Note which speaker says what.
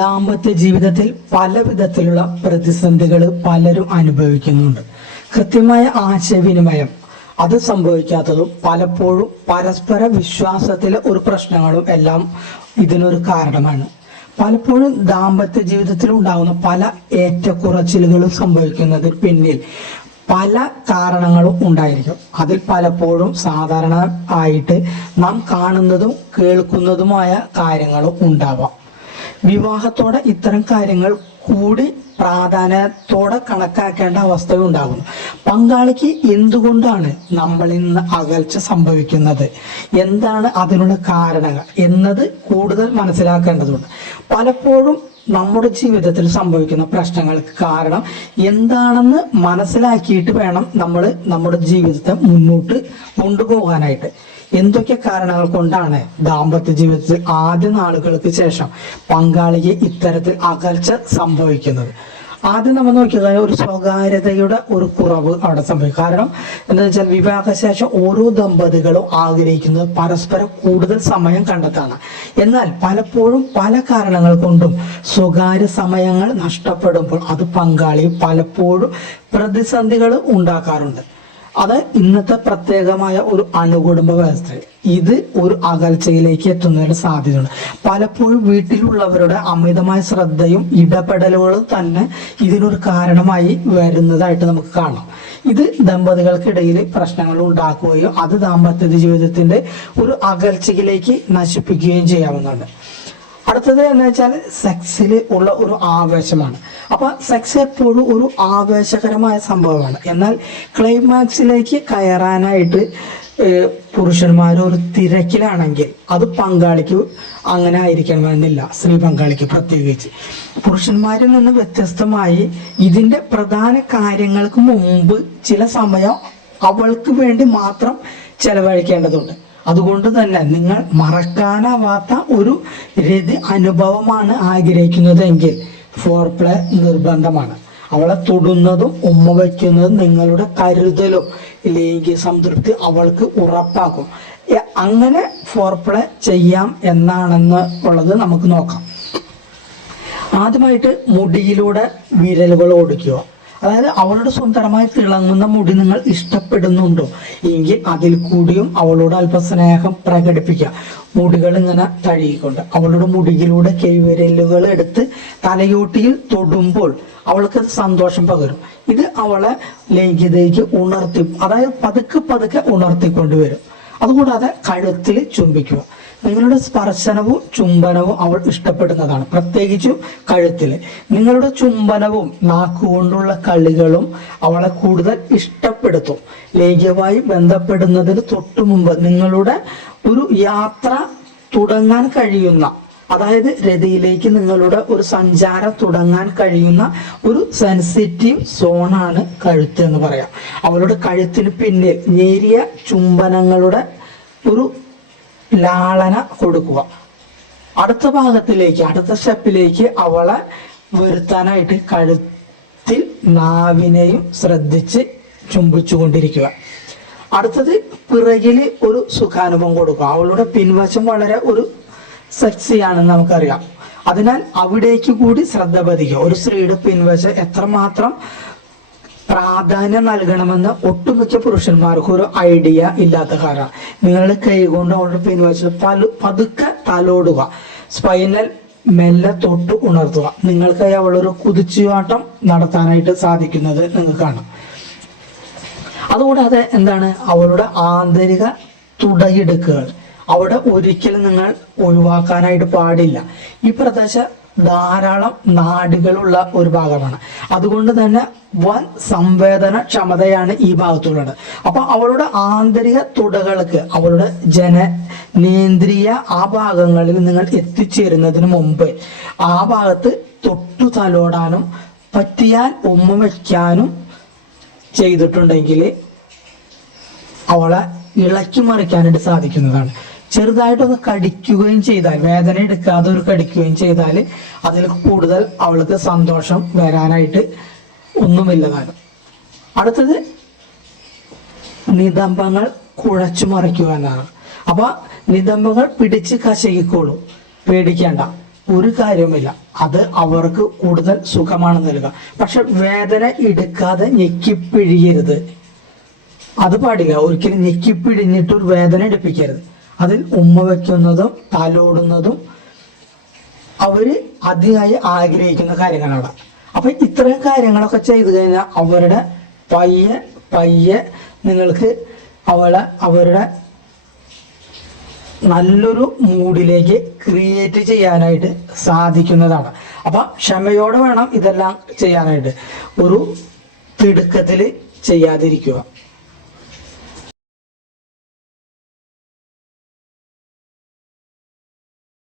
Speaker 1: ദാമ്പത്യ ജീവിതത്തിൽ പല വിധത്തിലുള്ള പ്രതിസന്ധികൾ പലരും അനുഭവിക്കുന്നുണ്ട്. കൃത്യമായ ആശയവിനിമയം അത് സംഭവിക്കാത്തതും പലപ്പോഴും പരസ്പര വിശ്വാസത്തിലെ ഒരു പ്രശ്നങ്ങളും എല്ലാം ഇതിനൊരു കാരണമാണ്. പലപ്പോഴും ദാമ്പത്യ ജീവിതത്തിൽ ഉണ്ടാകുന്ന പല ഏറ്റക്കുറച്ചിലുകളും സംഭവിക്കുന്നതിന് പിന്നിൽ പല കാരണങ്ങളും ഉണ്ടായിരിക്കും. അതിൽ പലപ്പോഴും സാധാരണ ആയിട്ട് നാം കാണുന്നതും കേൾക്കുന്നതുമായ കാര്യങ്ങളും ഉണ്ടാവാം. വിവാഹത്തോടെ ഇത്തരം കാര്യങ്ങൾ കൂടി പ്രാധാന്യത്തോടെ കണക്കാക്കേണ്ട അവസ്ഥ ഉണ്ടാകുന്നു. പങ്കാളിക്ക് എന്തുകൊണ്ടാണ് നമ്മളിൽ നിന്ന് അകൽച്ച സംഭവിക്കുന്നത്? എന്താണ് അതിനുള്ള കാരണങ്ങൾ? എന്നത് കൂടുതൽ മനസ്സിലാക്കേണ്ടതുണ്ട്. പലപ്പോഴും നമ്മുടെ ജീവിതത്തിൽ സംഭവിക്കുന്ന പ്രശ്നങ്ങൾക്ക് കാരണം എന്താണെന്ന് മനസ്സിലാക്കിയിട്ട് വേണം നമ്മൾ നമ്മുടെ ജീവിതത്തെ മുന്നോട്ട് കൊണ്ടുപോകാനായിട്ട്. എന്തൊക്കെ കാരണങ്ങൾ കൊണ്ടാണ് ദാമ്പത്യ ജീവിതത്തിൽ ആദ്യ നാളുകൾക്ക് ശേഷം പങ്കാളിക്ക് ഇത്തരത്തിൽ അകൽച്ച സംഭവിക്കുന്നത്? ആദ്യം നമ്മൾ നോക്കിയത് ഒരു സ്വകാര്യതയുടെ ഒരു കുറവ് അവിടെ സംഭവിക്കും. കാരണം എന്താ വെച്ചാൽ വിവാഹശേഷം ഓരോ ദമ്പതികളും ആഗ്രഹിക്കുന്നത് പരസ്പരം കൂടുതൽ സമയം കണ്ടെത്താണ്. എന്നാൽ പലപ്പോഴും പല കാരണങ്ങൾ കൊണ്ടും സ്വകാര്യ സമയങ്ങൾ നഷ്ടപ്പെടുമ്പോൾ അത് പങ്കാളി പലപ്പോഴും പ്രതിസന്ധികൾ ഉണ്ടാക്കാറുണ്ട്. അത് ഇന്നത്തെ പ്രത്യേകമായ ഒരു അണുകുടുംബ വ്യവസ്ഥ. ഇത് ഒരു അകൽച്ചയിലേക്ക് എത്തുന്നതിന് സാധ്യതയുണ്ട്. പലപ്പോഴും വീട്ടിലുള്ളവരുടെ അമിതമായ ശ്രദ്ധയും ഇടപെടലുകളും തന്നെ ഇതിനൊരു കാരണമായി വരുന്നതായിട്ട് നമുക്ക് കാണാം. ഇത് ദമ്പതികൾക്കിടയിൽ പ്രശ്നങ്ങൾ ഉണ്ടാക്കുകയും അത് ദാമ്പത്യ ജീവിതത്തിന്റെ ഒരു അകൽച്ചയിലേക്ക് നശിപ്പിക്കുകയും ചെയ്യാവുന്നതാണ്. അടുത്തത് എന്ന് വെച്ചാൽ സെക്സിൽ ഉള്ള ഒരു ആവേശമാണ്. അപ്പൊ സെക്സ് എപ്പോഴും ഒരു ആവേശകരമായ സംഭവമാണ്. എന്നാൽ ക്ലൈമാക്സിലേക്ക് കയറാനായിട്ട് പുരുഷന്മാർ ഒരു തിരക്കിലാണെങ്കിൽ അത് പങ്കാളിക്ക് അങ്ങനെ ആയിരിക്കണമെന്നില്ല. സ്ത്രീ പങ്കാളിക്ക് പ്രത്യേകിച്ച്. പുരുഷന്മാരിൽ നിന്ന് വ്യത്യസ്തമായി ഇതിന്റെ പ്രധാന കാര്യങ്ങൾക്ക് മുമ്പ് ചില സമയം അവൾക്ക് വേണ്ടി മാത്രം ചെലവഴിക്കേണ്ടതുണ്ട്. അതുകൊണ്ട് തന്നെ നിങ്ങൾ മറക്കാനാവാത്ത ഒരു രതി അനുഭവമാണ് ആഗ്രഹിക്കുന്നത് എങ്കിൽ ഫോർ പ്ലേ നിർബന്ധമാണ്. അവളെ തൊടുന്നതും ഉമ്മ വയ്ക്കുന്നതും നിങ്ങളുടെ കരുതലും ലൈംഗിക സംതൃപ്തി അവൾക്ക് ഉറപ്പാക്കും. അങ്ങനെ ഫോർ പ്ലേ ചെയ്യാം എന്നാണെന്ന് ഉള്ളത് നമുക്ക് നോക്കാം. ആദ്യമായിട്ട് മുടിയിലൂടെ വിരലുകൾ ഓടിക്കുക. അതായത് അവളുടെ സുന്ദരമായി തിളങ്ങുന്ന മുടി നിങ്ങൾ ഇഷ്ടപ്പെടുന്നുണ്ടോ? എങ്കിൽ അതിൽ കൂടിയും അവളോട് അല്പസ്നേഹം പ്രകടിപ്പിക്കുക. മുടികൾ ഇങ്ങനെ തഴുകിക്കൊണ്ട് അവളുടെ മുടിയിലൂടെ കൈവിരലുകൾ എടുത്ത് തലയോട്ടിയിൽ തൊടുമ്പോൾ അവൾക്ക് സന്തോഷം പകരും. ഇത് അവളെ ലൈംഗികതയ്ക്ക് ഉണർത്തി അതായത് പതുക്കെ പതുക്കെ ഉണർത്തിക്കൊണ്ടുവരും അതുകൂടാതെ കഴുത്തിൽ ചുംബിക്കുക. നിങ്ങളുടെ സ്പർശനവും ചുംബനവും അവൾ ഇഷ്ടപ്പെടുന്നതാണ്. പ്രത്യേകിച്ചും കഴുത്തിൽ നിങ്ങളുടെ ചുംബനവും നാക്കുകൊണ്ടുള്ള കളികളും അവളെ കൂടുതൽ ഇഷ്ടപ്പെടുത്തും. ലൈംഗികമായി ബന്ധപ്പെടുന്നതിന് തൊട്ടു മുമ്പ് നിങ്ങളുടെ ഒരു യാത്ര തുടങ്ങാൻ കഴിയുന്ന അതായത് രതിയിലേക്ക് നിങ്ങളുടെ ഒരു സഞ്ചാരം തുടങ്ങാൻ കഴിയുന്ന ഒരു സെൻസിറ്റീവ് സോണാണ് കഴുത്ത് എന്ന് പറയാം. അവളുടെ കഴുത്തിന് പിന്നിൽ നേരിയ ചുംബനങ്ങളുടെ ഒരു ലാളന കൊടുക്കുക. അടുത്ത ഭാഗത്തിലേക്ക് അടുത്ത സ്റ്റെപ്പിലേക്ക് അവളെ വരുത്താനായിട്ട് കഴുത്തിൽ നാവിനെയും ശ്രദ്ധിച്ച് ചുംബിച്ചുകൊണ്ടിരിക്കുക. അടുത്തത് പിറകിൽ ഒരു സുഖാനുഭവം കൊടുക്കുക. അവളുടെ പിൻവശം വളരെ ഒരു സെക്സിയാണെന്ന് നമുക്കറിയാം. അതിനാൽ അവിടേക്ക് കൂടി ശ്രദ്ധ പതിക്കുക. ഒരു സ്ത്രീയുടെ പിൻവശം എത്രമാത്രം പ്രാധാന്യം നൽകണമെന്ന് ഒട്ടുമിക്ക പുരുഷന്മാർക്കും ഒരു ഐഡിയ ഇല്ലാത്ത കാരണം നിങ്ങളുടെ കൈ കൊണ്ട് അവളുടെ പിൻവശം പല പതുക്കെ തലോടുക. സ്പൈനൽ മെല്ലെ തൊട്ട് ഉണർത്തുക. നിങ്ങൾക്കായി അവളൊരു കുതിച്ചുവാട്ടം നടത്താനായിട്ട് സാധിക്കുന്നത് നിങ്ങൾക്ക് കാണാം. അതുകൂടാതെ എന്താണ്? അവളുടെ ആന്തരിക തുടയെടുക്കുകൾ അവിടെ ഒരിക്കലും നിങ്ങൾ ഒഴിവാക്കാനായിട്ട് പാടില്ല. ഈ പ്രദേശം ധാരാളം നാടുകളുള്ള ഒരു ഭാഗമാണ്. അതുകൊണ്ട് തന്നെ വൻ സംവേദന ക്ഷമതയാണ് ഈ ഭാഗത്തുള്ളത്. അപ്പൊ അവളുടെ ആന്തരിക തുടകൾക്ക് അവളുടെ ജന നേന്ദ്രിയ ആ ഭാഗങ്ങളിൽ നിങ്ങൾ എത്തിച്ചേരുന്നതിന് മുമ്പ് ആ ഭാഗത്ത് തൊട്ടു തലോടാനും പറ്റിയാൽ ഉമ്മ വയ്ക്കാനും ചെയ്തിട്ടുണ്ടെങ്കിൽ അവളെ ഇളക്കി മറിക്കാനായിട്ട് സാധിക്കുന്നതാണ്. ചെറുതായിട്ടൊന്ന് കടിക്കുകയും ചെയ്താൽ വേദന എടുക്കാതെ ഒരു കടിക്കുകയും ചെയ്താൽ അതിൽ കൂടുതൽ അവൾക്ക് സന്തോഷം വരാനായിട്ട് ഒന്നുമില്ലതാണ് അടുത്തത് നിതംബങ്ങൾ കുഴച്ചു മറിക്കുക എന്നാണ്. അപ്പൊ നിതംബങ്ങൾ പിടിച്ച് കശകിക്കോളൂ. പേടിക്കേണ്ട ഒരു കാര്യവുമില്ല. അത് അവർക്ക് കൂടുതൽ സുഖമാണ് നൽകുക. പക്ഷെ വേദന എടുക്കാതെ ഞെക്കിപ്പിഴിയരുത്. അത് പാടില്ല. ഒരിക്കലും ഞെക്കിപ്പിഴിഞ്ഞിട്ട് ഒരു വേദന എടുപ്പിക്കരുത്. അതിൽ ഉമ്മ വയ്ക്കുന്നതും തലോടുന്നതും അവർ അതിയായി ആഗ്രഹിക്കുന്ന കാര്യങ്ങളാണ്. അപ്പൊ ഇത്രയും കാര്യങ്ങളൊക്കെ ചെയ്തു കഴിഞ്ഞാൽ അവരുടെ പയ്യെ പയ്യെ നിങ്ങൾക്ക് അവളെ അവരുടെ നല്ലൊരു മൂഡിലേക്ക് ക്രിയേറ്റ് ചെയ്യാനായിട്ട് സാധിക്കുന്നതാണ്. അപ്പൊ ക്ഷമയോടെ വേണം ഇതെല്ലാം ചെയ്യാനായിട്ട്. ഒരു തിടുക്കത്തിൽ ചെയ്യാതിരിക്കുക.